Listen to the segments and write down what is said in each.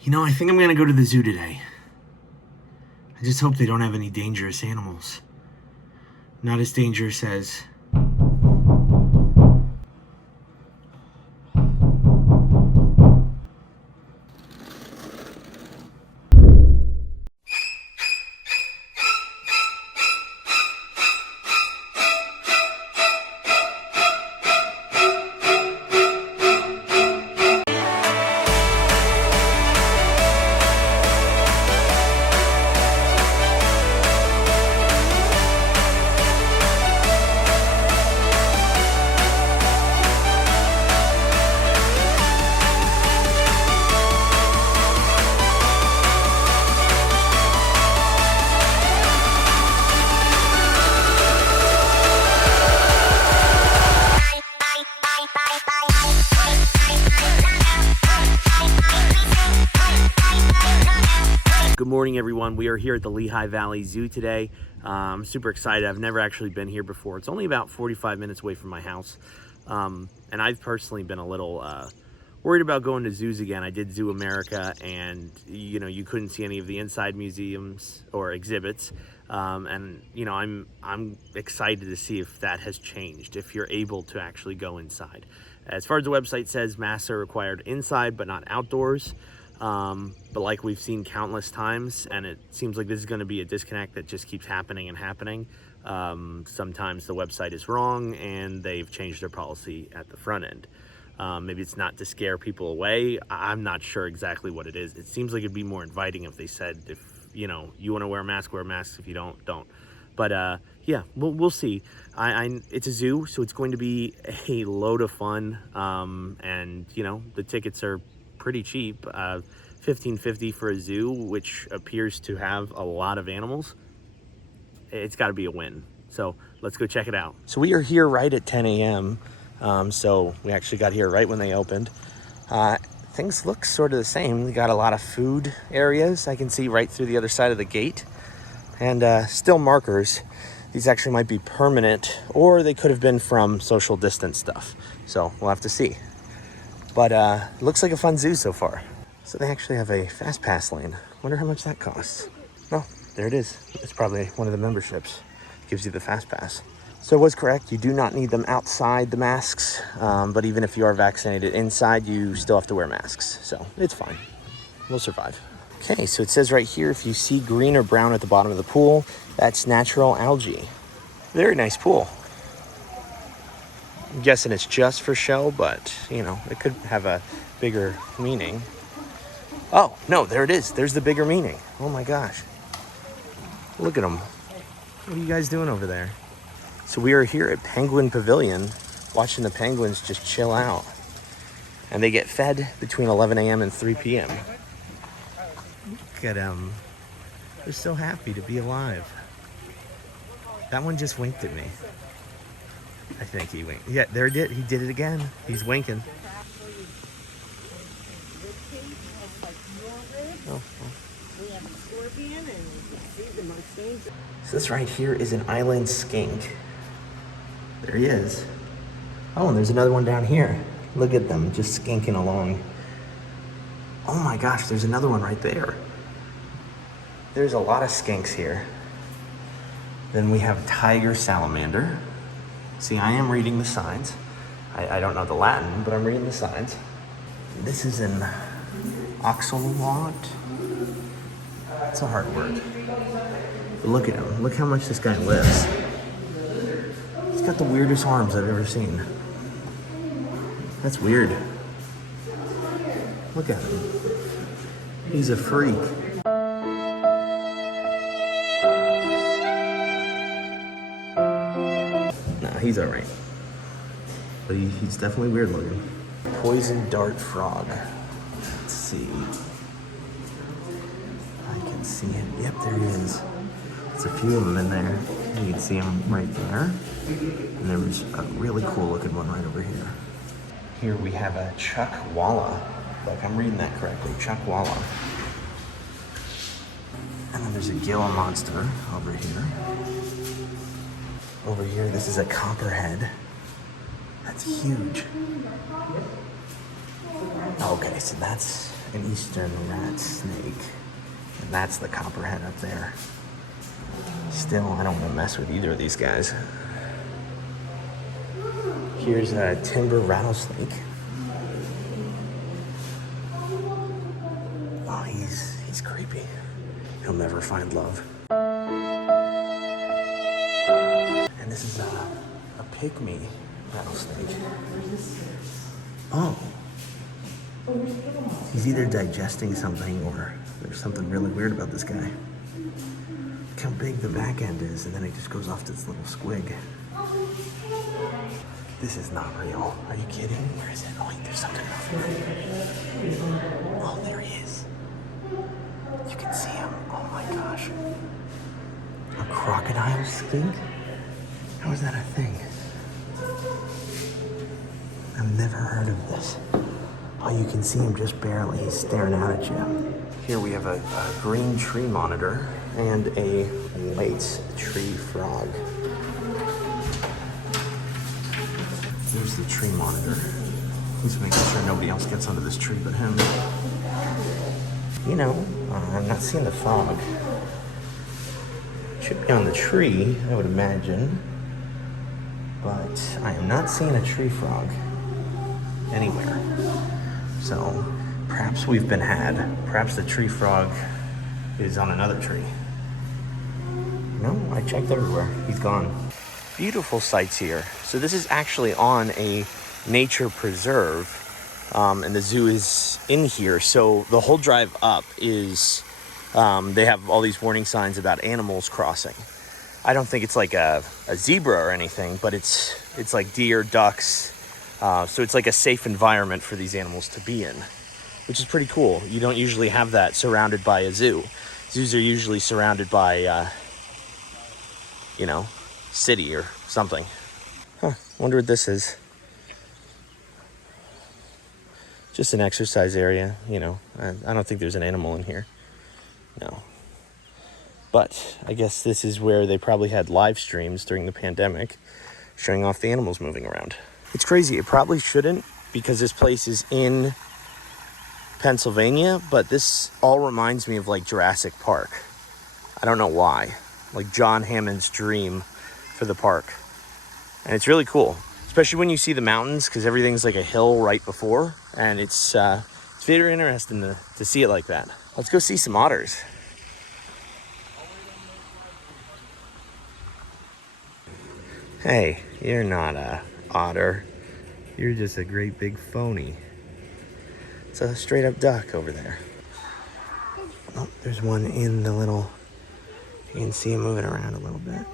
You know, I think I'm gonna go to the zoo today. I just hope they don't have any dangerous animals. Not as dangerous as... Good morning, everyone. We are here at the Lehigh Valley Zoo today. I'm super excited. I've never actually been here before. It's only about 45 minutes away from my house. And I've personally been a little worried about going to zoos again. I did Zoo America, and you couldn't see any of the inside museums or exhibits. And I'm excited to see if that has changed, if you're able to actually go inside. As far as the website says, masks are required inside but not outdoors. But like we've seen countless times, and it seems like this is going to be a disconnect that just keeps happening and happening. Sometimes the website is wrong and they've changed their policy at the front end. Maybe it's not to scare people away. I'm not sure exactly what it is. It seems like it'd be more inviting if they said, if you want to wear a mask, wear a mask. If you don't. But yeah, we'll see. It's a zoo, so it's going to be a load of fun. And the tickets are pretty cheap. $15.50 for a zoo, which appears to have a lot of animals. It's got to be a win. So let's go check it out. So we are here right at 10 a.m. So we actually got here right when they opened. Things look sort of the same. We got a lot of food areas I can see right through the other side of the gate, and still markers. These actually might be permanent, or they could have been from social distance stuff. So we'll have to see. But it looks like a fun zoo so far. So they actually have a fast pass lane. Wonder how much that costs. Oh, there it is. It's probably one of the memberships. Gives you the fast pass. So I was correct. You do not need them outside the masks. But even if you are vaccinated inside, you still have to wear masks. So it's fine. We'll survive. Okay, so it says right here, if you see green or brown at the bottom of the pool, that's natural algae. Very nice pool. I'm guessing it's just for show, but it could have a bigger meaning. Oh, no, there it is. There's the bigger meaning. Oh my gosh. Look at them. What are you guys doing over there? So we are here at Penguin Pavilion, watching the penguins just chill out. And they get fed between 11 a.m. and 3 p.m. Look at them. They're so happy to be alive. That one just winked at me. I think he winked. Yeah, there it did. He did it again. He's winking. Oh. We have a scorpion, and you can see the most dangerous. So this right here is an island skink. There he is. Oh, and there's another one down here. Look at them just skinking along. Oh my gosh, there's another one right there. There's a lot of skinks here. Then we have tiger salamander. See, I am reading the signs. I don't know the Latin, but I'm reading the signs. This is an oxalot. That's a hard word. But look at him. Look how much this guy lives. He's got the weirdest arms I've ever seen. That's weird. Look at him. He's a freak. He's all right, but he's definitely weird looking. Poison dart frog. Let's see. I can see him. Yep, there he is. There's a few of them in there. You can see him right there. And there was a really cool looking one right over here. Here we have a chuckwalla. Like I'm reading that correctly. Chuckwalla. And then there's a Gila monster over here. Over here, this is a copperhead. That's huge. Okay, so that's an eastern rat snake. And that's the copperhead up there. Still, I don't want to mess with either of these guys. Here's a timber rattlesnake. Oh, he's creepy. He'll never find love. And this is a pygmy rattlesnake. Oh. He's either digesting something or there's something really weird about this guy. Look how big the back end is, and then it just goes off to this little squig. This is not real. Are you kidding? Where is it? Oh wait, there's something over there. Oh, there he is. You can see him. Oh my gosh. A crocodile skink? How is that a thing? I've never heard of this. Oh, you can see him just barely. He's staring out at you. Here we have a green tree monitor and a white tree frog. There's the tree monitor. He's making sure nobody else gets under this tree but him. You know, I'm not seeing the frog. Should be on the tree, I would imagine. But I am not seeing a tree frog anywhere. So perhaps we've been had. Perhaps the tree frog is on another tree. No, I checked everywhere. He's gone. Beautiful sights here. So this is actually on a nature preserve, and the zoo is in here. So the whole drive up is, they have all these warning signs about animals crossing. I don't think it's like a zebra or anything, but it's like deer, ducks. So it's like a safe environment for these animals to be in, which is pretty cool. You don't usually have that surrounded by a zoo. Zoos are usually surrounded by, you know, city or something. Huh, wonder what this is. Just an exercise area, you know. I don't think there's an animal in here. No. But I guess this is where they probably had live streams during the pandemic showing off the animals moving around. It's crazy. It probably shouldn't because this place is in Pennsylvania, but this all reminds me of like Jurassic Park. I don't know why. Like John Hammond's dream for the park. And it's really cool, especially when you see the mountains because everything's like a hill right before, and it's very interesting to see it like that. Let's go see some otters. Hey, you're not a otter. You're just a great big phony. It's a straight up duck over there. Oh, there's one in the little, you can see him moving around a little bit.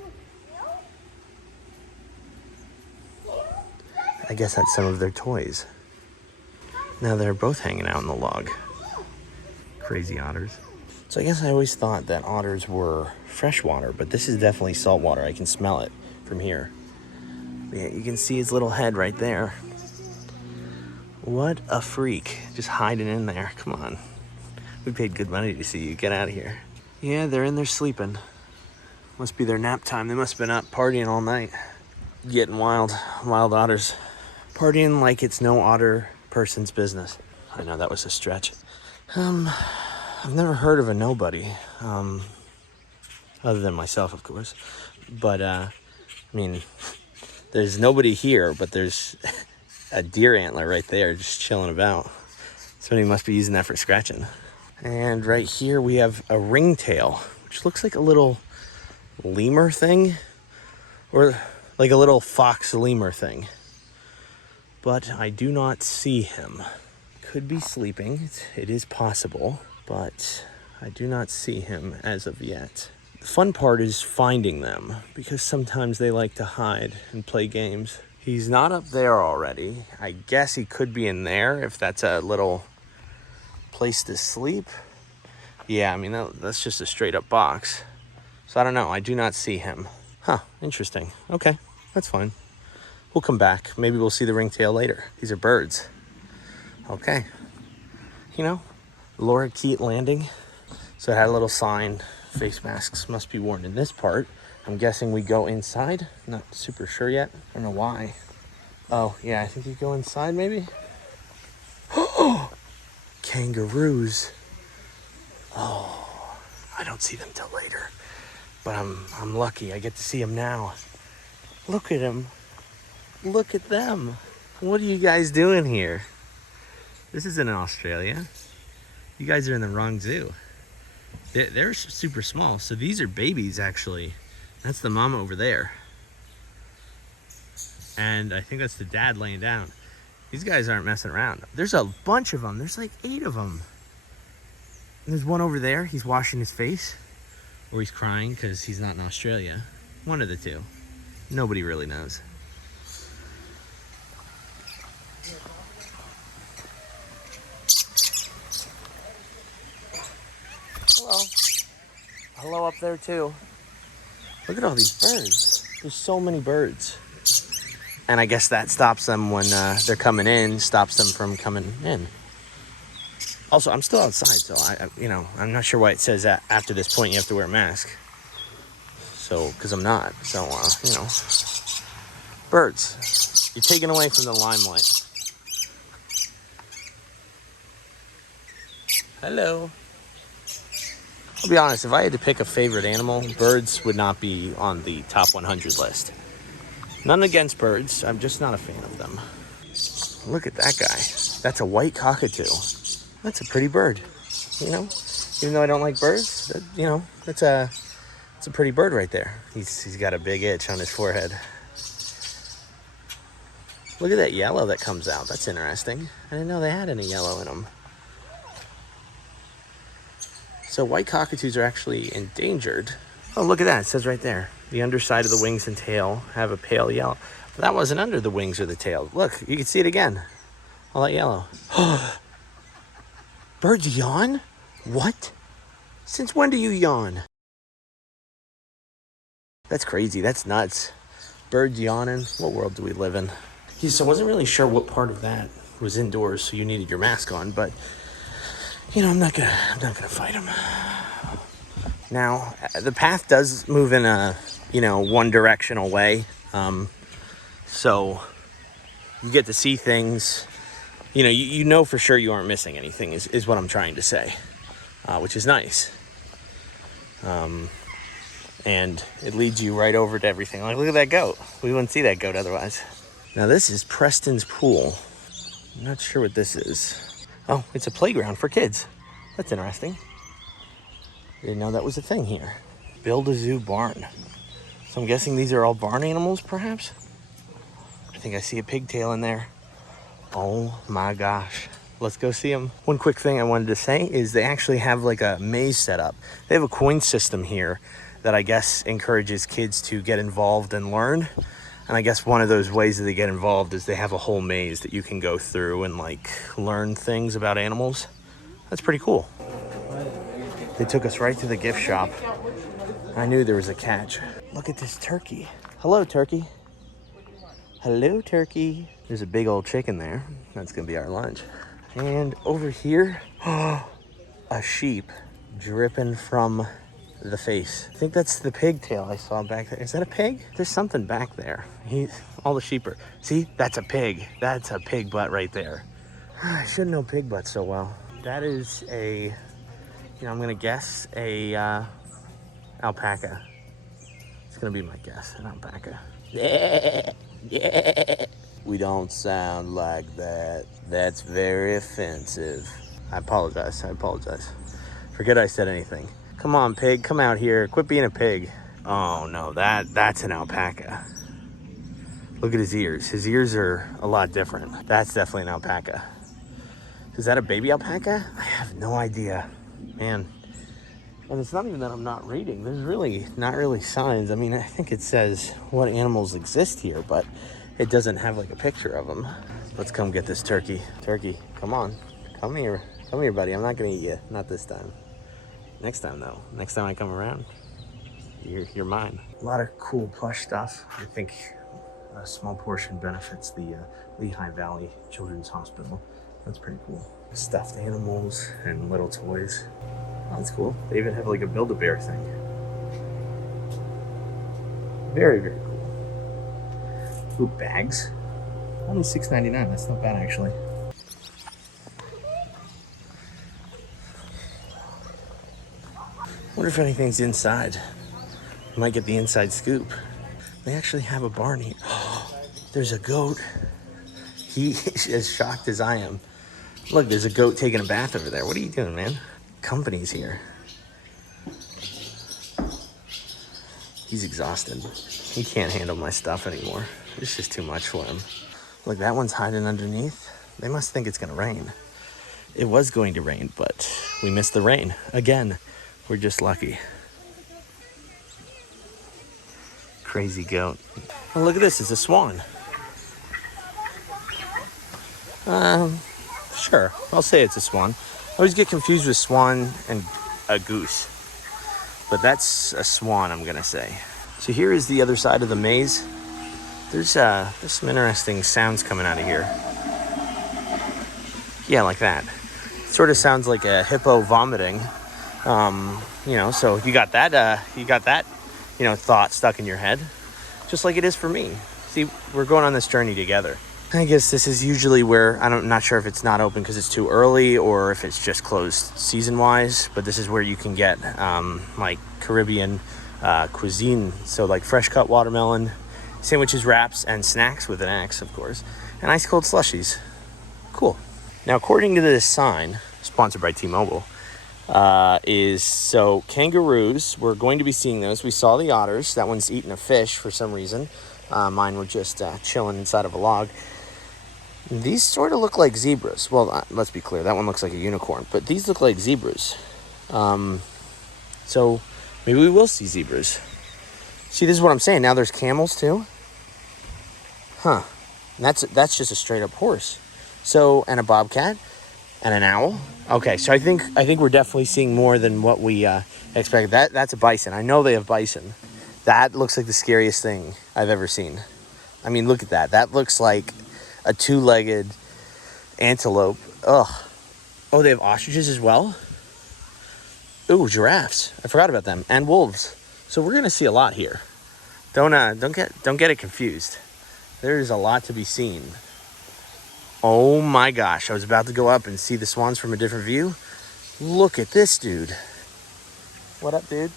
I guess that's some of their toys. Now they're both hanging out in the log. Crazy otters. So I guess I always thought that otters were freshwater, but this is definitely saltwater. I can smell it from here. Yeah, you can see his little head right there. What a freak, just hiding in there. Come on. We paid good money to see you. Get out of here. Yeah, they're in there sleeping. Must be their nap time. They must have been up partying all night. Getting wild otters. Partying like it's no otter person's business. I know that was a stretch. I've never heard of a nobody. Other than myself, of course. But, I mean, there's nobody here, but there's a deer antler right there just chilling about. Somebody must be using that for scratching. And right here we have a ringtail, which looks like a little lemur thing, or like a little fox lemur thing. But I do not see him. Could be sleeping, it is possible, but I do not see him as of yet. The fun part is finding them, because sometimes they like to hide and play games. He's not up there already. I guess he could be in there if that's a little place to sleep. Yeah, I mean, that's just a straight up box. So I don't know, I do not see him. Huh, interesting. Okay, that's fine. We'll come back. Maybe we'll see the ringtail later. These are birds. Okay. You know, Laura Keat Landing. So it had a little sign, face masks must be worn in this part. I'm guessing we go inside. Not super sure yet. I don't know why. Oh, yeah, I think you go inside maybe. Oh, kangaroos. Oh, I don't see them till later. But I'm lucky. I get to see them now. Look at them. Look at them. What are you guys doing here? This isn't in Australia. You guys are in the wrong zoo. They're super small. So these are babies, actually. That's the mama over there. And I think that's the dad laying down. These guys aren't messing around. There's a bunch of them. There's like 8 of them. And there's one over there. He's washing his face. Or he's crying because he's not in Australia. One of the two. Nobody really knows. Hello. Hello up there too. Look at all these birds. There's so many birds. And I guess that stops them when they're coming in, stops them from coming in. Also, I'm still outside, so I'm not sure why it says that after this point you have to wear a mask. So, because I'm not. So, birds. You're taken away from the limelight. Hello. I'll be honest, if I had to pick a favorite animal, birds would not be on the top 100 list. None against birds. I'm just not a fan of them. Look at that guy. That's a white cockatoo. That's a pretty bird. Even though I don't like birds, it's a pretty bird right there. He's got a big itch on his forehead. Look at that yellow that comes out. That's interesting. I didn't know they had any yellow in them. So white cockatoos are actually endangered. Oh, look at that. It says right there. The underside of the wings and tail have a pale yellow. But that wasn't under the wings or the tail. Look, you can see it again. All that yellow. Birds yawn? What? Since when do you yawn? That's crazy. That's nuts. Birds yawning. What world do we live in? So I wasn't really sure what part of that was indoors, so you needed your mask on, but I'm not gonna fight him. Now, the path does move in a, one directional way. So you get to see things, you know for sure you aren't missing anything is what I'm trying to say, which is nice. And it leads you right over to everything. Like, look at that goat. We wouldn't see that goat otherwise. Now this is Preston's pool. I'm not sure what this is. Oh, it's a playground for kids. That's interesting. Didn't know that was a thing here. Build a zoo barn. So I'm guessing these are all barn animals, perhaps? I think I see a pigtail in there. Oh my gosh. Let's go see them. One quick thing I wanted to say is they actually have like a maze set up. They have a coin system here that I guess encourages kids to get involved and learn. And I guess one of those ways that they get involved is they have a whole maze that you can go through and like learn things about animals. That's pretty cool. They took us right to the gift shop. I knew there was a catch. Look at this turkey. Hello, turkey. Hello, turkey. There's a big old chicken there. That's gonna be our lunch. And over here, a sheep dripping from the face. I think that's the pigtail I saw back there. Is that a pig? There's something back there. All the sheep are, see, that's a pig. That's a pig butt right there. I should know pig butts so well. That is a, I'm gonna guess a alpaca. It's gonna be my guess, an alpaca. Yeah, yeah. We don't sound like that. That's very offensive. I apologize. Forget I said anything. Come on, pig, come out here. Quit being a pig. Oh no, that's an alpaca. Look at his ears. His ears are a lot different. That's definitely an alpaca. Is that a baby alpaca? I have no idea. Man. And it's not even that I'm not reading. There's really not really signs. I mean, I think it says what animals exist here, but it doesn't have like a picture of them. Let's come get this turkey. Turkey, come on. Come here. Come here, buddy. I'm not gonna eat you. Not this time. Next time though. Next time I come around, you're mine. A lot of cool plush stuff. I think a small portion benefits the Lehigh Valley Children's Hospital. That's pretty cool. Stuffed animals and little toys. Oh, that's cool. They even have like a Build-A-Bear thing. Very, very cool. Ooh, bags. Only $6.99. That's not bad, actually. Wonder if anything's inside. Might get the inside scoop. They actually have a barn here. There's a goat. He is as shocked as I am. Look, there's a goat taking a bath over there. What are you doing, man? Company's here. He's exhausted. He can't handle my stuff anymore. It's just too much for him. Look, that one's hiding underneath. They must think it's gonna rain. It was going to rain, but we missed the rain. Again, we're just lucky. Crazy goat. Oh, look at this, it's a swan. Sure, I'll say it's a swan. I always get confused with swan and a goose, but that's a swan, I'm gonna say. So here is the other side of the maze. There's some interesting sounds coming out of here. Yeah, like that. Sort of sounds like a hippo vomiting. You know, so you got that, thought stuck in your head, just like it is for me. See, we're going on this journey together. I guess this is usually where, I'm not sure if it's not open because it's too early or if it's just closed season-wise, but this is where you can get like Caribbean cuisine. So like fresh cut watermelon, sandwiches, wraps, and snacks with an X, of course, and ice cold slushies. Cool. Now, according to this sign, sponsored by T-Mobile, so kangaroos, we're going to be seeing those. We saw the otters. That one's eating a fish for some reason. Mine were just chilling inside of a log. These sort of look like zebras. Well, let's be clear. That one looks like a unicorn, but these look like zebras. So maybe we will see zebras. See, this is what I'm saying. Now there's camels too. Huh. And that's just a straight up horse. So, and a bobcat and an owl. Okay, so I think we're definitely seeing more than what we expected. That's a bison. I know they have bison. That looks like the scariest thing I've ever seen. I mean, look at that. That looks like a two-legged antelope. Ugh. Oh, they have ostriches as well? Ooh, giraffes. I forgot about them. And wolves. So we're gonna see a lot here. Don't get it confused. There's a lot to be seen. Oh my gosh, I was about to go up and see the swans from a different view. Look at this dude. What up, dude?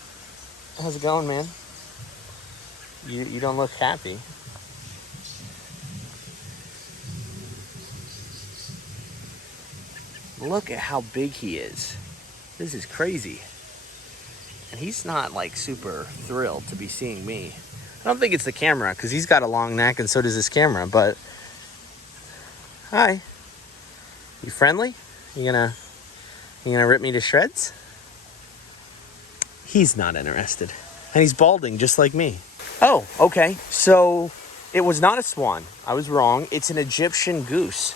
How's it going, man? You don't look happy. Look at how big he is. This is crazy. And he's not like super thrilled to be seeing me. I don't think it's the camera because he's got a long neck and so does this camera, but hi. You friendly? You gonna rip me to shreds? He's not interested. And he's balding just like me. Oh, okay. So it was not a swan. I was wrong. It's an Egyptian goose.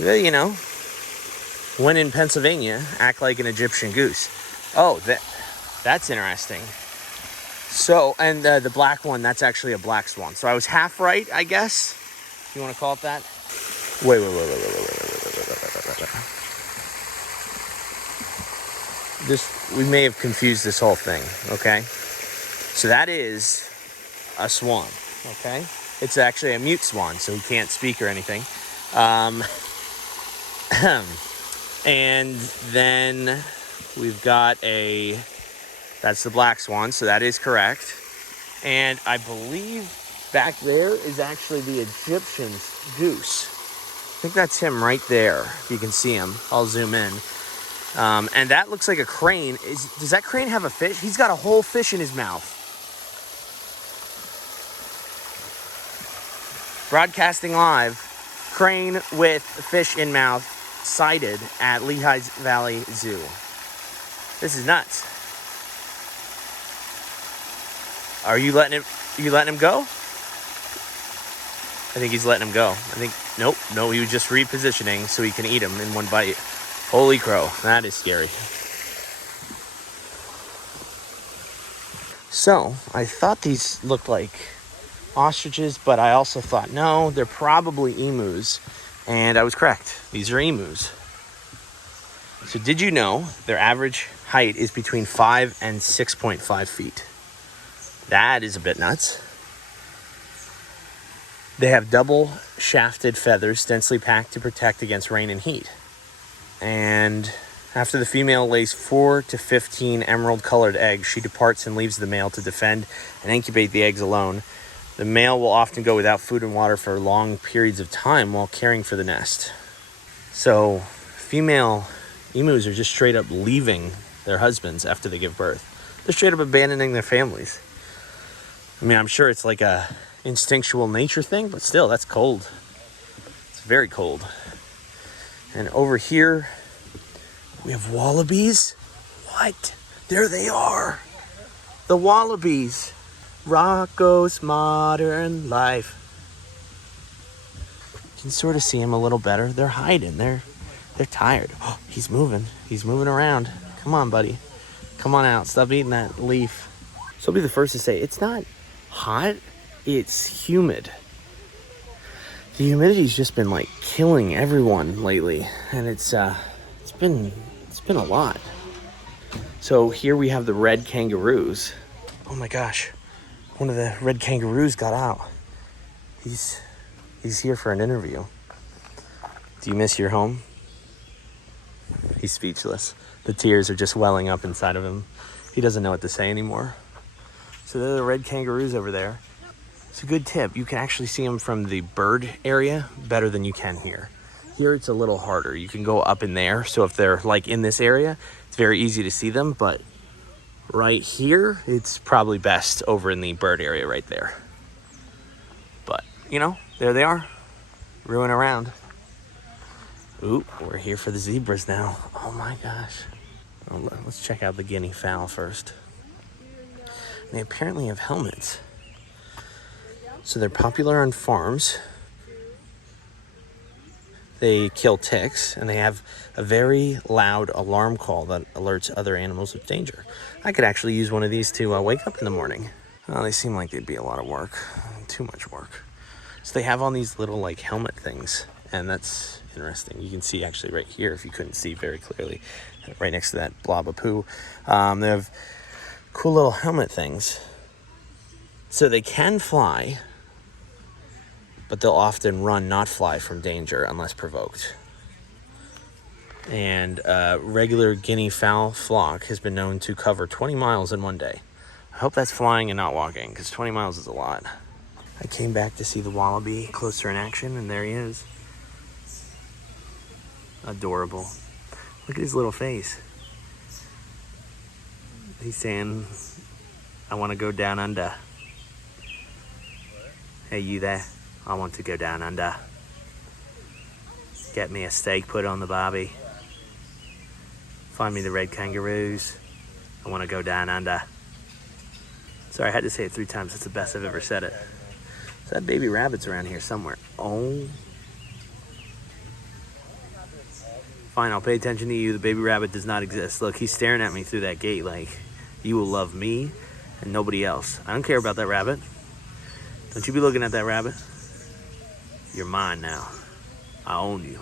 You know, when in Pennsylvania, act like an Egyptian goose. Oh, that's interesting. So, and the black one, that's actually a black swan. So I was half right, I guess. You want to call it that? Wait. We may have confused this whole thing, okay? So that is a swan, okay? It's actually a mute swan, so he can't speak or anything. And then we've got that's the black swan, so that is correct. And I believe back there is actually the Egyptian goose. I think that's him right there, if you can see him. I'll zoom in. And that looks like a crane. Does that crane have a fish? He's got a whole fish in his mouth. Broadcasting live, crane with fish in mouth sighted at Lehigh Valley Zoo. This is nuts. Are you letting him go? I think he's letting him go. Nope, he was just repositioning so he can eat him in one bite. Holy crow, that is scary. So, I thought these looked like ostriches, but I also thought, no, they're probably emus. And I was correct. These are emus. So did you know their average height is between 5 and 6.5 feet? That is a bit nuts. They have double shafted feathers densely packed to protect against rain and heat. And After the female lays 4 to 15 emerald-colored eggs, she departs and leaves the male to defend and incubate the eggs alone. The male will often go without food and water for long periods of time while caring for the nest. So, female emus are just straight up leaving their husbands after they give birth. They're straight up abandoning their families. I mean, I'm sure it's like a instinctual nature thing, but still, that's cold. It's very cold. And over here, we have wallabies. What? There they are. The wallabies. Rocco's Modern Life. You can sort of see them a little better. They're hiding. They're tired. Oh, he's moving. He's moving around. Come on, buddy. Come on out. Stop eating that leaf. So I'll be the first to say, it's not hot. It's humid. The humidity's just been like killing everyone lately, and it's been a lot. So here we have the red kangaroos. Oh my gosh, one of the red kangaroos got out. He's here for an interview. Do you miss your home? He's speechless. The tears are just welling up inside of him. He doesn't know what to say anymore. So there are the red kangaroos over there. It's a good tip. You can actually see them from the bird area better than you can here. Here it's a little harder. You can go up in there. So if they're like in this area, it's very easy to see them. But right here, it's probably best over in the bird area right there. But, you know, there they are, ruin around. Ooh, we're here for the zebras now. Oh my gosh. Oh, let's check out the guinea fowl first. They apparently have helmets. So they're popular on farms. They kill ticks, and they have a very loud alarm call that alerts other animals of danger. I could actually use one of these to wake up in the morning. Oh, they seem like they'd be a lot of work. Too much work. So they have on these little like helmet things, and that's interesting. You can see actually right here, if you couldn't see very clearly, right next to that blob of poo. They have cool little helmet things. So they can fly, but they'll often run, not fly from danger unless provoked. And a regular guinea fowl flock has been known to cover 20 miles in one day. I hope that's flying and not walking, because 20 miles is a lot. I came back to see the wallaby closer in action, and there he is. Adorable. Look at his little face. He's saying, I want to go down under. Hey, you there? I want to go down under. Get me a steak put on the barbie. Find me the red kangaroos. I want to go down under. Sorry, I had to say it 3 times. It's the best I've ever said it. So that baby rabbit's around here somewhere. Oh. Fine, I'll pay attention to you. The baby rabbit does not exist. Look, he's staring at me through that gate like, you will love me and nobody else. I don't care about that rabbit. Don't you be looking at that rabbit. You're mine now. I own you.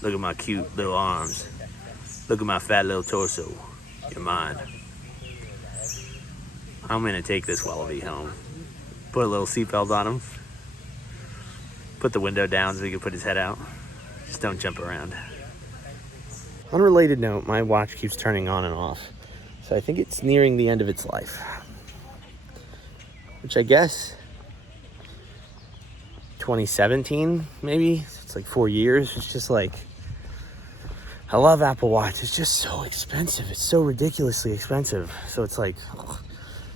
Look at my cute little arms. Look at my fat little torso. You're mine. I'm gonna take this wallaby home. Put a little seatbelt on him. Put the window down so he can put his head out. Just don't jump around. Unrelated note, my watch keeps turning on and off. So I think it's nearing the end of its life. Which I guess 2017, maybe. It's like 4 years. It's just like, I love Apple Watch. It's just so expensive. It's so ridiculously expensive. So it's like, ugh.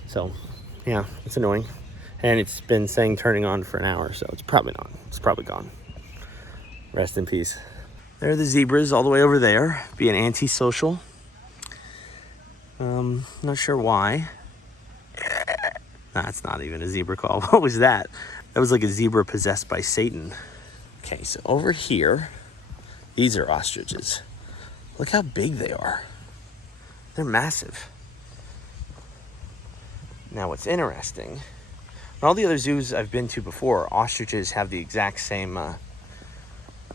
So yeah, it's annoying. And it's been saying turning on for an hour, so it's probably not. It's probably gone. Rest in peace. There are the zebras all the way over there, being antisocial. Not sure why. That's not even a zebra call. What was that? That was like a zebra possessed by Satan. Okay, so over here, these are ostriches. Look how big they are. They're massive. Now what's interesting, in all the other zoos I've been to before, ostriches have the exact same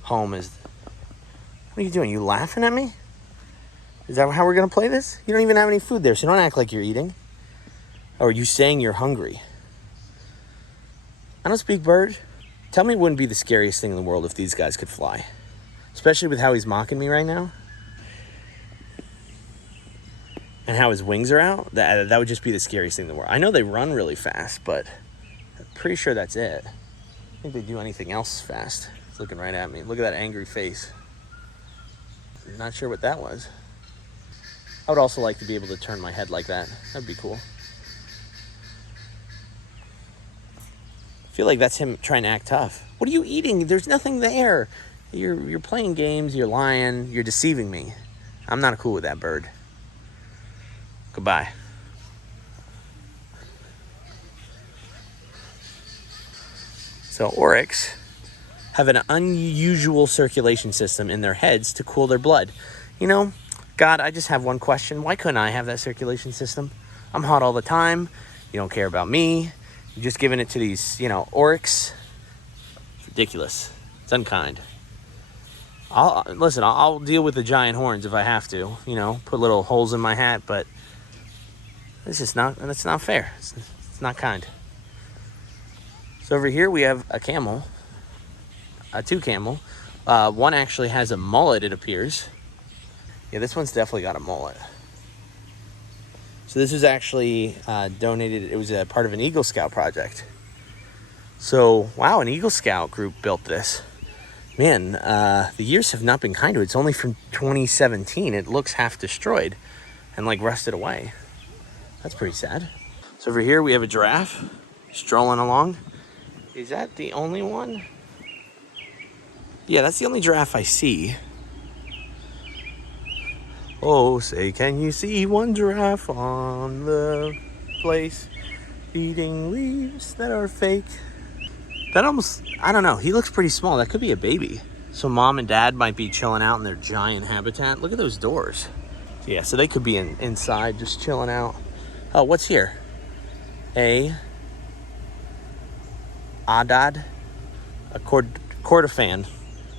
home as... What are you doing? You laughing at me? Is that how we're going to play this? You don't even have any food there, so don't act like you're eating. Or are you saying you're hungry? I don't speak bird. Tell me it wouldn't be the scariest thing in the world if these guys could fly. Especially with how he's mocking me right now. and how his wings are out, that would just be the scariest thing in the world. I know they run really fast, but I'm pretty sure that's it. I don't think they do anything else fast. It's looking right at me. Look at that angry face. I'm not sure what that was. I would also like to be able to turn my head like that. That'd be cool. I feel like that's him trying to act tough. What are you eating? There's nothing there. You're playing games, you're lying, you're deceiving me. I'm not cool with that bird. Goodbye. So oryx have an unusual circulation system in their heads to cool their blood. You know, God, I just have one question. Why couldn't I have that circulation system? I'm hot all the time. You don't care about me. You're just giving it to these, oryx. It's ridiculous. It's unkind. I'll deal with the giant horns if I have to, put little holes in my hat, but that's not fair. It's not kind. So over here we have a camel, two camel. One actually has a mullet, it appears. Yeah, this one's definitely got a mullet. So this was actually donated. It was a part of an Eagle Scout project. So, wow, an Eagle Scout group built this. Man, the years have not been kind to it. It's only from 2017. It looks half destroyed and rusted away. That's pretty sad. So over here we have a giraffe strolling along. Is that the only one? Yeah, that's the only giraffe I see. Oh, say, can you see one giraffe on the place eating leaves that are fake? That almost, I don't know, he looks pretty small. That could be a baby. So mom and dad might be chilling out in their giant habitat. Look at those doors. Yeah, so they could be inside just chilling out. Oh, what's here? A Adad, a Kordofan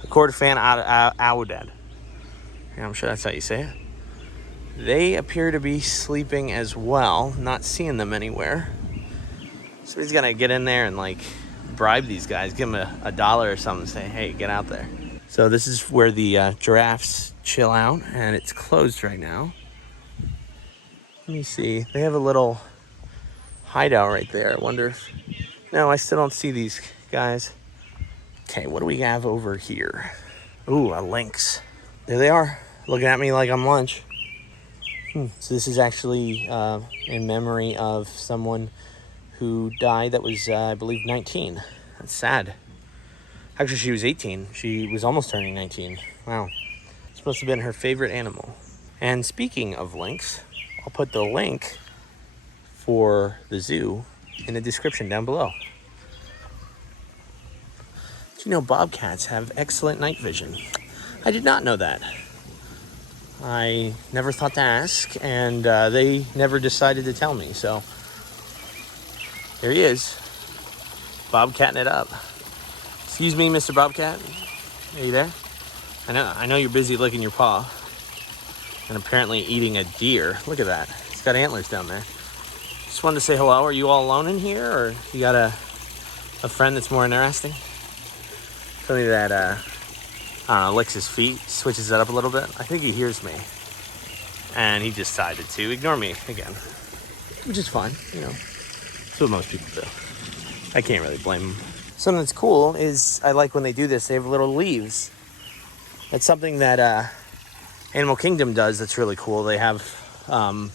Aoudad. Yeah, I'm sure that's how you say it. They appear to be sleeping as well, not seeing them anywhere. So he's gonna get in there and bribe these guys, give them a dollar or something, say, hey, get out there. So this is where the giraffes chill out, and it's closed right now. Let me see. They have a little hideout right there. I wonder if... No, I still don't see these guys. Okay, what do we have over here? Ooh, a lynx. There they are, looking at me like I'm lunch. So this is actually in memory of someone who died that was, I believe, 19. That's sad. Actually, she was 18. She was almost turning 19. Wow. This must have been her favorite animal. And speaking of lynx, I'll put the link for the zoo in the description down below. Do you know bobcats have excellent night vision? I did not know that. I never thought to ask, and they never decided to tell me, so... There he is, bobcatting it up. Excuse me, Mr. Bobcat. Are you there? I know you're busy licking your paw. And apparently eating a deer. Look at that. It's got antlers down there. Just wanted to say hello. Are you all alone in here, or you got a friend that's more interesting? Somebody that licks his feet, switches it up a little bit. I think he hears me. And he decided to ignore me again. Which is fine, That's what most people do. I can't really blame them. Something that's cool is I like when they do this, they have little leaves. That's something that Animal Kingdom does that's really cool. They have, in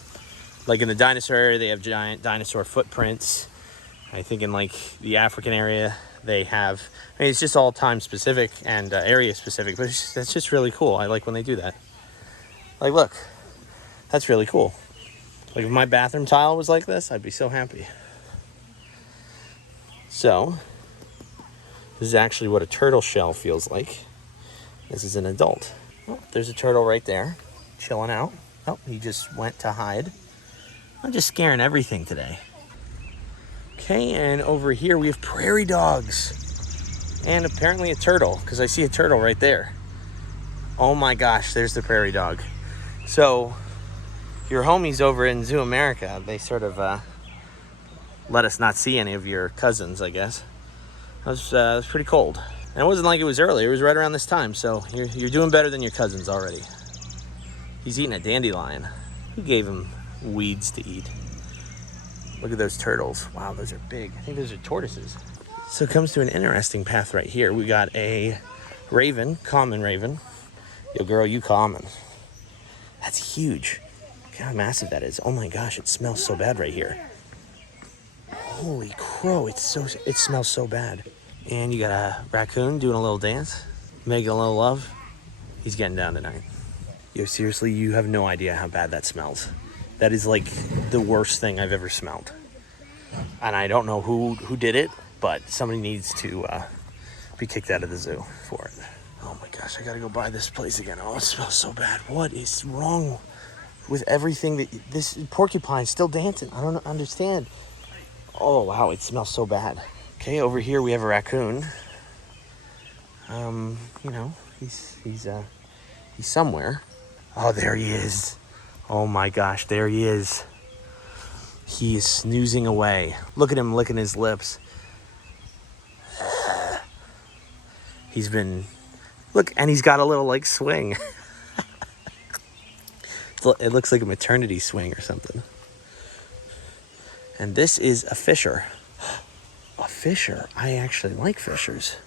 the dinosaur area, they have giant dinosaur footprints. I think in the African area, they have, it's just all time specific and area specific, but that's just really cool. I like when they do that. Look, that's really cool. If my bathroom tile was like this, I'd be so happy. So, this is actually what a turtle shell feels like. This is an adult. Oh, there's a turtle right there, chilling out. Oh, he just went to hide. I'm just scaring everything today. Okay, and over here we have prairie dogs. And apparently a turtle, because I see a turtle right there. Oh my gosh, there's the prairie dog. So, your homies over in Zoo America, they sort of let us not see any of your cousins, I guess. It was pretty cold. And it wasn't like it was early. It was right around this time. So you're doing better than your cousins already. He's eating a dandelion. Who gave him weeds to eat? Look at those turtles. Wow, those are big. I think those are tortoises. So it comes to an interesting path right here. We got a raven, common raven. Yo, girl, you common. That's huge. Look how massive that is. Oh my gosh, it smells so bad right here. Holy crow, it smells so bad. And you got a raccoon doing a little dance, making a little love. He's getting down tonight. Yo, seriously, you have no idea how bad that smells. That is like the worst thing I've ever smelled. And I don't know who did it, but somebody needs to be kicked out of the zoo for it. Oh my gosh, I gotta go by this place again. Oh, it smells so bad. What is wrong with everything this porcupine's still dancing? I don't understand. Oh wow, it smells so bad. Okay, over here we have a raccoon. You know, he's somewhere. Oh, there he is. Oh my gosh, there he is. He is snoozing away. Look at him licking his lips. Look, and he's got a little like swing. It looks like a maternity swing or something. And this is a fisher. A fisher. I actually like fishers.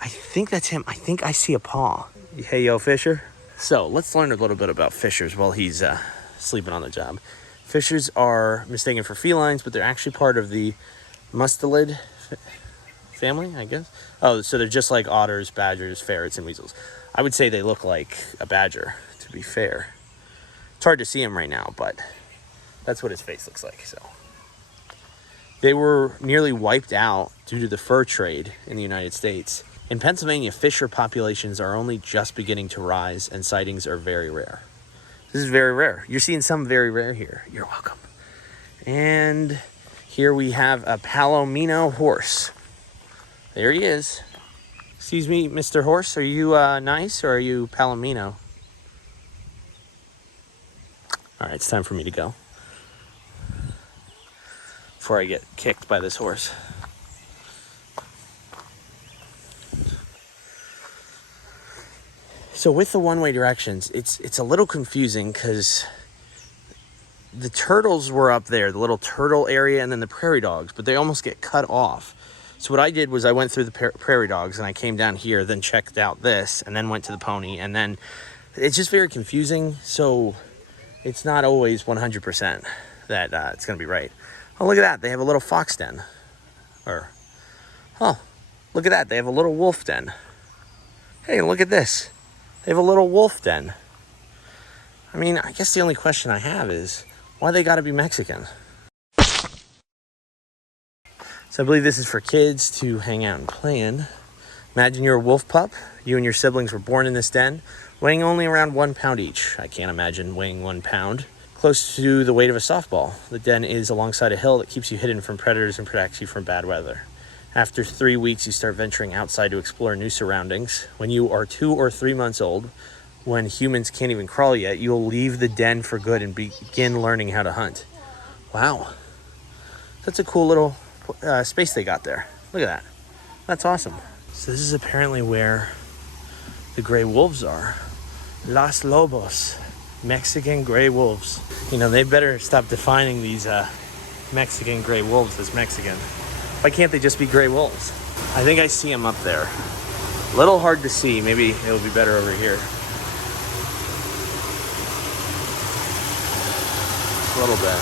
I think that's him. I think I see a paw. Hey, yo, fisher. So let's learn a little bit about fishers while he's sleeping on the job. Fishers are mistaken for felines, but they're actually part of the mustelid family, I guess. Oh, so they're just like otters, badgers, ferrets, and weasels. I would say they look like a badger, to be fair. It's hard to see him right now, but that's what his face looks like. So they were nearly wiped out due to the fur trade in the United States. In Pennsylvania, fisher populations are only just beginning to rise, and sightings are very rare. This is very rare. You're seeing some very rare here. You're welcome. And here we have a Palomino horse. There he is. Excuse me, Mr. Horse, are you nice or are you Palomino? All right, it's time for me to go before I get kicked by this horse. So with the one-way directions, it's a little confusing because the turtles were up there, the little turtle area, and then the prairie dogs, but they almost get cut off. So what I did was I went through the prairie dogs and I came down here, then checked out this, and then went to the pony, and then it's just very confusing. So it's not always 100% that it's going to be right. Oh, look at that. They have a little fox den. Oh, look at that. They have a little wolf den. Hey, look at this. They have a little wolf den. I mean, I guess the only question I have is, why they gotta be Mexican? So I believe this is for kids to hang out and play in. Imagine you're a wolf pup. You and your siblings were born in this den, weighing only around 1 pound each. I can't imagine weighing 1 pound. Close to the weight of a softball. The den is alongside a hill that keeps you hidden from predators and protects you from bad weather. After 3 weeks, you start venturing outside to explore new surroundings. When you are 2 or 3 months old, when humans can't even crawl yet, you'll leave the den for good and begin learning how to hunt. Wow. That's a cool little space they got there. Look at that. That's awesome. So this is apparently where the gray wolves are. Los Lobos. Mexican gray wolves. You know, they better stop defining these Mexican gray wolves as Mexican. Why can't they just be gray wolves? I think I see them up there. A little hard to see. Maybe it'll be better over here. A little bit.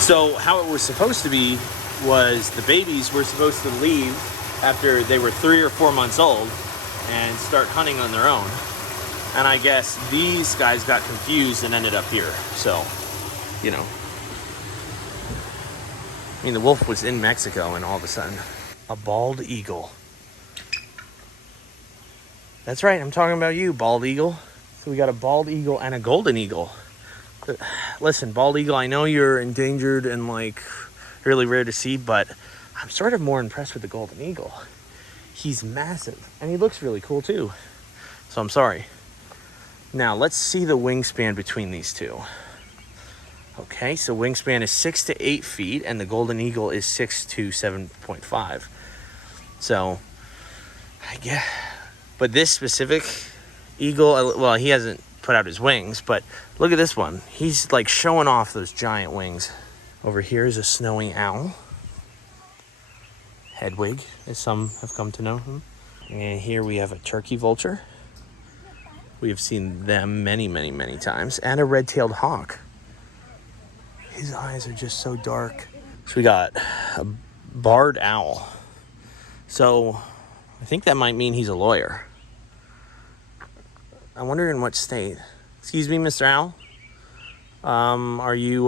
So how it was supposed to be was the babies were supposed to leave after they were 3 or 4 months old and start hunting on their own. And I guess these guys got confused and ended up here. So, you know. I mean, the wolf was in Mexico and all of a sudden, a bald eagle. That's right, I'm talking about you, bald eagle. So we got a bald eagle and a golden eagle. Listen, bald eagle, I know you're endangered and like really rare to see, but I'm sort of more impressed with the golden eagle. He's massive and he looks really cool too. So I'm sorry. Now, let's see the wingspan between these two. Okay, so wingspan is 6 to 8 feet, and the golden eagle is 6 to 7.5. So, I guess, But this specific eagle, well, he hasn't put out his wings, but look at this one. He's like showing off those giant wings. Over here is a snowy owl. Hedwig, as some have come to know him. And here we have a turkey vulture. We have seen them many, many, many times. And a red-tailed hawk. His eyes are just so dark. So we got a barred owl. So I think that might mean he's a lawyer. I wonder in what state. Excuse me, Mr. Owl. Are you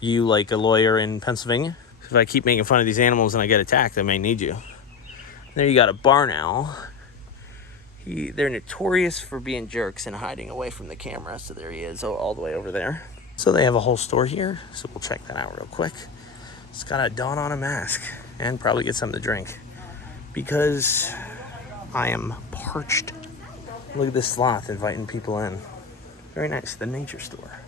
like a lawyer in Pennsylvania? If I keep making fun of these animals and I get attacked, I may need you. There you got a barn owl. They're notorious for being jerks and hiding away from the camera. So there he is, all the way over there. So they have a whole store here. So we'll check that out real quick. It's got to don on a mask and probably get something to drink because I am parched. Look at this sloth inviting people in. Very nice, the nature store.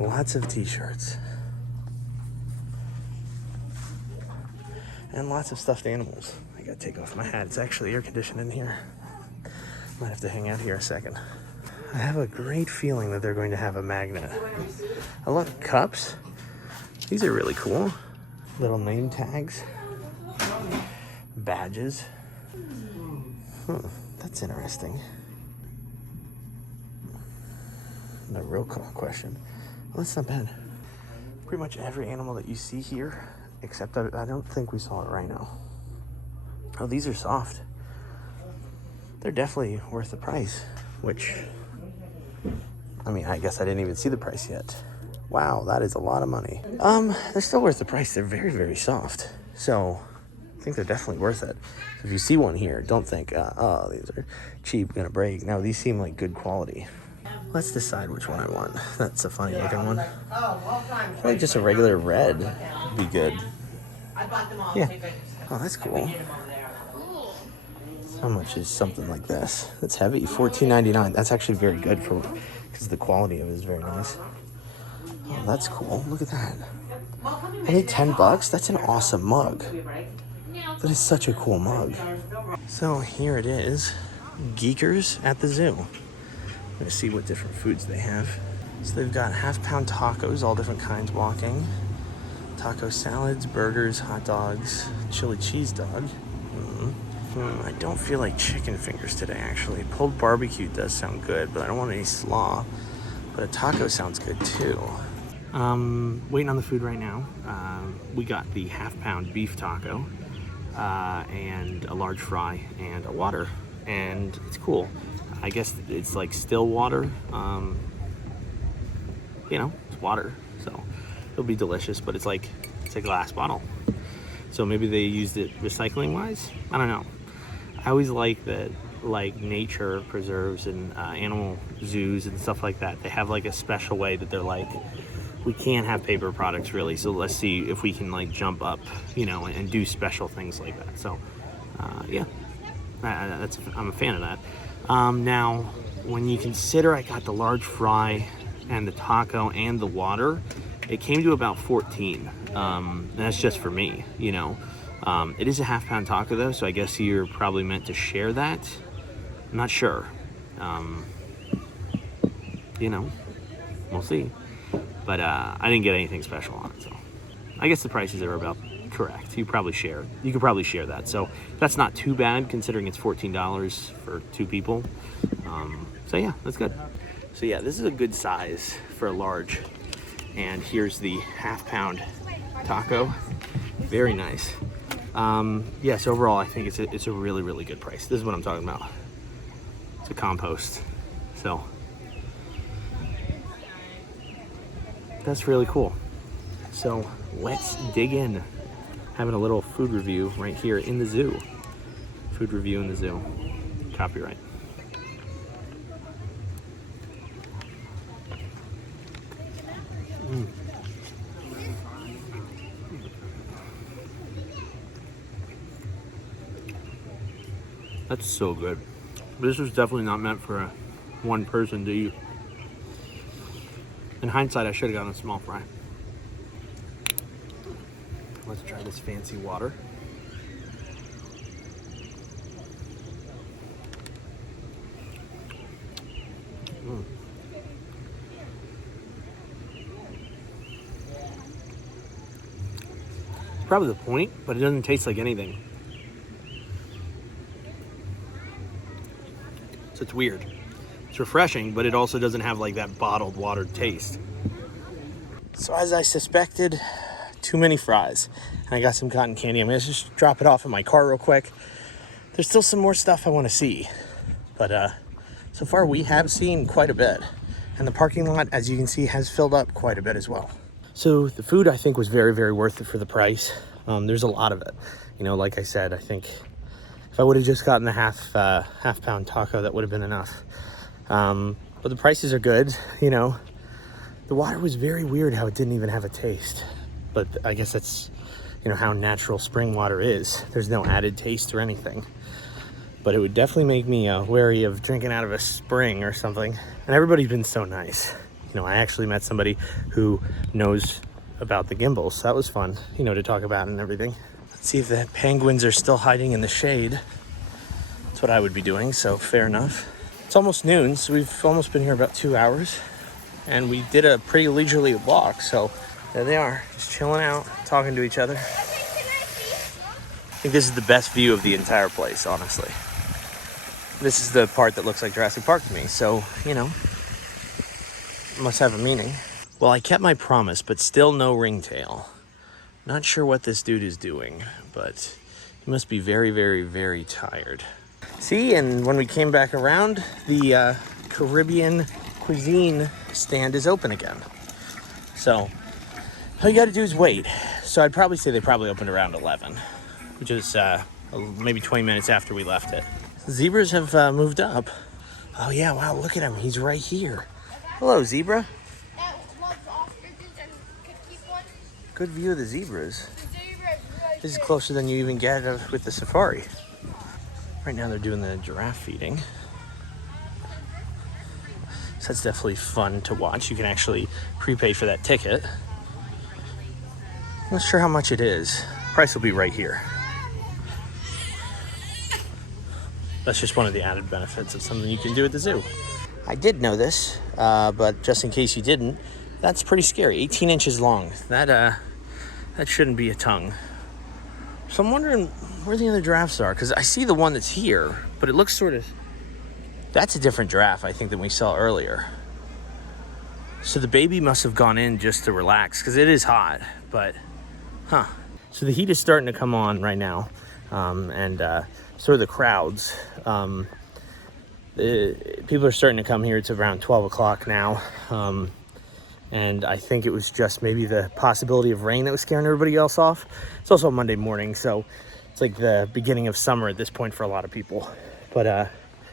Lots of t-shirts. And lots of stuffed animals. I gotta take off my hat. It's actually air conditioned in here. Might have to hang out here a second. I have a great feeling that they're going to have a magnet. A lot of cups. These are really cool. Little name tags. Badges. That's interesting. The real question. Well, that's not bad. Pretty much every animal that you see here, except I don't think we saw a rhino. Oh, these are soft. They're definitely worth the price, which, I mean, I guess I didn't even see the price yet. Wow, that is a lot of money. They're still worth the price. They're very, very soft. So I think they're definitely worth it. So if you see one here, don't think, oh, these are cheap, gonna break. No, these seem like good quality. Let's decide which one I want. That's a funny looking one. I feel like just a regular red would be good. Yeah. Oh, that's cool. How much is something like this? That's heavy. $14.99. That's actually very good for because the quality of it is very nice. Oh, that's cool. Look at that. Only $10? That's an awesome mug. That is such a cool mug. So here it is. Geekers at the zoo. I'm gonna see what different foods they have. So they've got half-pound tacos, all different kinds walking. Taco salads, burgers, hot dogs, chili cheese dog. I don't feel like chicken fingers today, actually. Pulled barbecue does sound good, but I don't want any slaw. But a taco sounds good, too. Waiting on the food right now. We got the half-pound beef taco, and a large fry, and a water. And it's cool. I guess it's like still water. You know, it's water, so it'll be delicious, but it's a glass bottle. So maybe they used it recycling wise. I don't know. I always like that, like nature preserves and animal zoos and stuff like that. They have like a special way that they're like, we can't have paper products really. So let's see if we can like jump up, you know, and do special things like that. So yeah, I'm a fan of that. Now, when you consider I got the large fry and the taco and the water, it came to about 14. And that's just for me, you know. It is a half-pound taco though, so I guess you're probably meant to share that. I'm not sure. You know, we'll see. But I didn't get anything special on it, so I guess the prices are about correct. You could probably share that. So that's not too bad considering it's $14 for two people. So yeah, that's good. So yeah, this is a good size for a large. And here's the half-pound taco. Very nice. Yes, overall, I think it's a really, really good price. This is what I'm talking about. It's a compost. So that's really cool. So let's dig in. Having a little food review right here in the zoo. Food review in the zoo. Copyright. That's so good. This was definitely not meant for one person to eat. In hindsight, I should have gotten a small fry. Let's try this fancy water. Probably the point, but it doesn't taste like anything. So it's weird. It's refreshing, but it also doesn't have like that bottled water taste. So as I suspected, too many fries. And I got some cotton candy. I'm gonna just drop it off in my car real quick. There's still some more stuff I wanna see. But so far we have seen quite a bit. And the parking lot, as you can see, has filled up quite a bit as well. So the food I think was very, very worth it for the price. There's a lot of it. You know, like I said, I think if I would have just gotten the half pound taco, that would have been enough. But the prices are good, you know. The water was very weird how it didn't even have a taste. But I guess that's, you know, how natural spring water is. There's no added taste or anything. But it would definitely make me wary of drinking out of a spring or something. And everybody's been so nice. You know, I actually met somebody who knows about the gimbals. So that was fun, you know, to talk about and everything. Let's see if the penguins are still hiding in the shade. That's what I would be doing, so fair enough. It's almost noon, so we've almost been here about 2 hours. And we did a pretty leisurely walk, so there they are, just chilling out, talking to each other. I think this is the best view of the entire place, honestly. This is the part that looks like Jurassic Park to me, so, you know, must have a meaning. Well, I kept my promise, but still no ringtail. Not sure what this dude is doing, but he must be very, very, very tired. See, and when we came back around, the Caribbean cuisine stand is open again. So all you gotta do is wait. So I'd probably say they probably opened around 11, which is maybe 20 minutes after we left it. Zebras have moved up. Oh yeah, wow, look at him, he's right here. Hello, zebra. Good view of the zebras. This is closer than you even get with the safari. Right now they're doing the giraffe feeding. So that's definitely fun to watch. You can actually prepay for that ticket. Not sure how much it is. Price will be right here. That's just one of the added benefits of something you can do at the zoo. I did know this, but just in case you didn't, that's pretty scary. 18 inches long. That shouldn't be a tongue. So I'm wondering where the other giraffes are, because I see the one that's here, but it looks sort of... That's a different giraffe, I think, than we saw earlier. So the baby must have gone in just to relax, because it is hot, but... Huh. So the heat is starting to come on right now, and sort of the crowds. People are starting to come here. It's around 12 o'clock now. And I think it was just maybe the possibility of rain that was scaring everybody else off. It's also a Monday morning, so it's like the beginning of summer at this point for a lot of people. But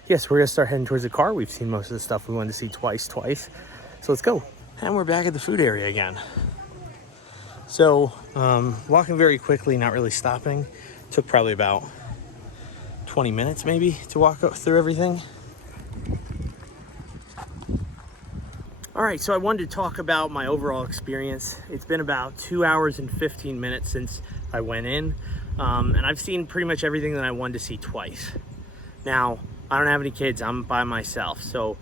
yes, we're gonna start heading towards the car. We've seen most of the stuff we wanted to see twice. So let's go. And we're back at the food area again. So walking very quickly, not really stopping. Took probably about 20 minutes maybe to walk through everything. All right, so I wanted to talk about my overall experience. It's been about 2 hours and 15 minutes since I went in, and I've seen pretty much everything that I wanted to see twice. Now, I don't have any kids, I'm by myself, so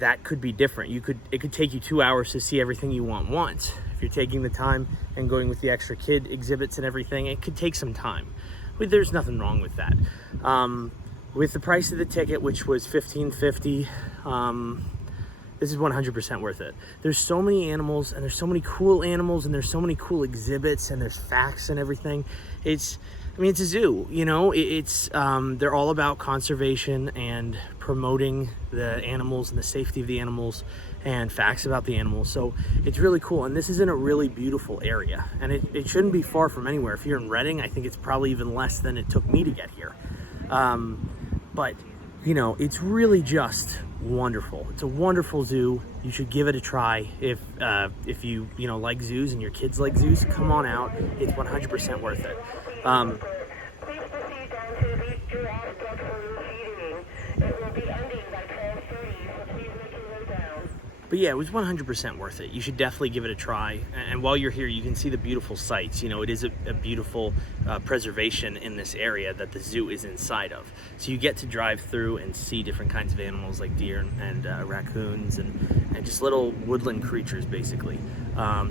that could be different. It could take you 2 hours to see everything you want once. If you're taking the time and going with the extra kid exhibits and everything, it could take some time. But there's nothing wrong with that. With the price of the ticket, which was $15.50, this is 100% worth it. There's so many animals, and there's so many cool animals, and there's so many cool exhibits, and there's facts and everything. It's a zoo, you know. They're all about conservation and promoting the animals and the safety of the animals and facts about the animals. So it's really cool, and this is in a really beautiful area, and it shouldn't be far from anywhere. If you're in Reading, I think it's probably even less than it took me to get here. But you know, it's really just wonderful. It's a wonderful zoo. You should give it a try. If you like zoos and your kids like zoos, come on out. It's 100% worth it. But yeah, it was 100% worth it. You should definitely give it a try. And while you're here, you can see the beautiful sights. You know, it is a beautiful preservation in this area that the zoo is inside of. So you get to drive through and see different kinds of animals like deer and raccoons and just little woodland creatures, basically.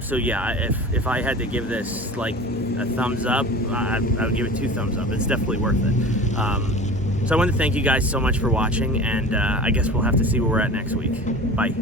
So yeah, if I had to give this like a thumbs up, I would give it 2 thumbs up. It's definitely worth it. So I want to thank you guys so much for watching, and I guess we'll have to see where we're at next week. Bye.